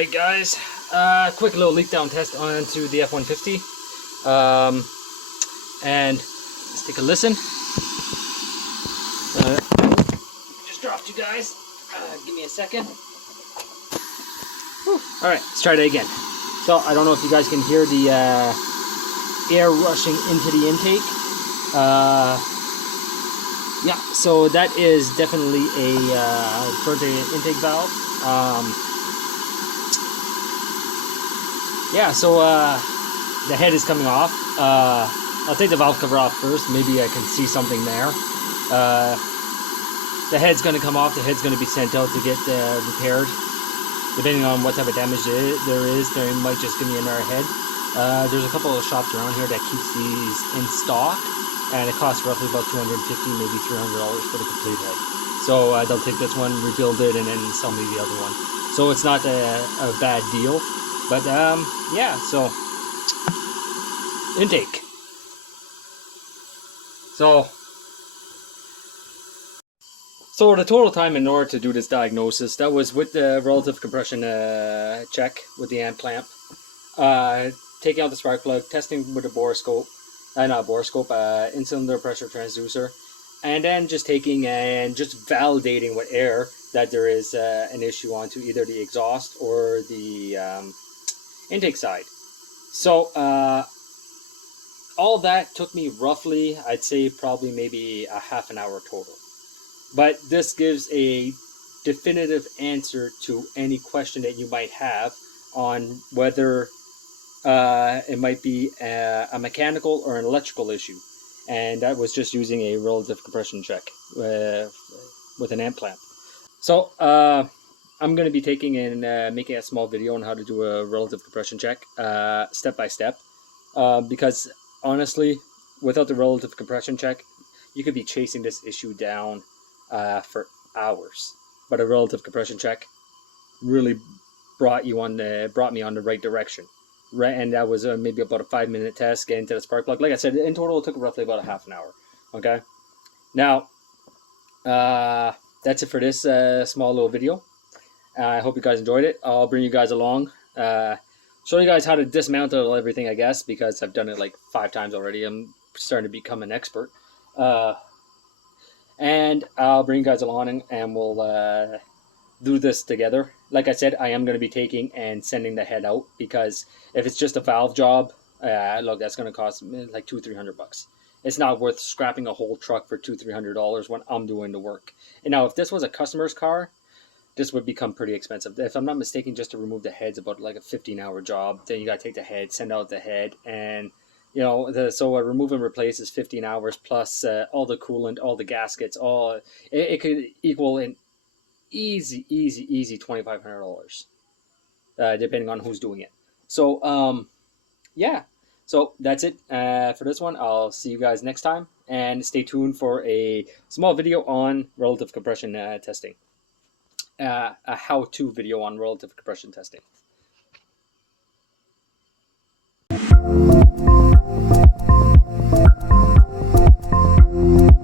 Alright guys, quick little leak down test onto the F150, and let's take a listen. Just dropped you guys, give me a second. Alright, let's try that again. So I don't know if you guys can hear the air rushing into the intake. Yeah, so that is definitely a burnt intake valve. Yeah, so the head is coming off. I'll take the valve cover off first. Maybe I can see something there. The head's going to come off. The head's going to be sent out to get repaired. Depending on what type of damage there is, they might just give me another head. There's a couple of shops around here that keeps these in stock, and it costs roughly about $250, maybe $300 for the complete head. So they'll take this one, rebuild it, and then sell me the other one. So it's not a bad deal. But yeah, so intake. So the total time in order to do this diagnosis, that was with the relative compression check with the amp clamp, taking out the spark plug, testing with the borescope, in-cylinder pressure transducer, and then just taking and just validating with air that there is an issue onto either the exhaust or the intake side. So all that took me roughly, I'd say probably maybe a half an hour total. But this gives a definitive answer to any question that you might have on whether it might be a mechanical or an electrical issue. And that was just using a relative compression check with an amp clamp. So I'm going to be taking and making a small video on how to do a relative compression check step by step, because honestly, without the relative compression check, you could be chasing this issue down for hours. But a relative compression check really brought me on the right direction. Right, and that was maybe about a 5-minute test getting to the spark plug. Like I said, in total it took roughly about a half an hour. Okay, now that's it for this small little video. I hope you guys enjoyed it. I'll bring you guys along, show you guys how to dismantle everything, I guess, because I've done it like 5 times already. I'm starting to become an expert. And I'll bring you guys along and we'll do this together. Like I said, I am going to be taking and sending the head out, because if it's just a valve job, look, that's going to cost like $200-300. It's not worth scrapping a whole truck for $200-300 when I'm doing the work. And now if this was a customer's car, this would become pretty expensive. If I'm not mistaken, just to remove the head's about like a 15-hour job. Then you got to take the head, send out the head, and you know, so a remove and replace is 15 hours plus all the coolant, all the gaskets, all it could equal an easy $2,500, depending on who's doing it. So yeah, so that's it for this one. I'll see you guys next time, and stay tuned for a small video on relative compression testing, a how-to video on relative compression testing.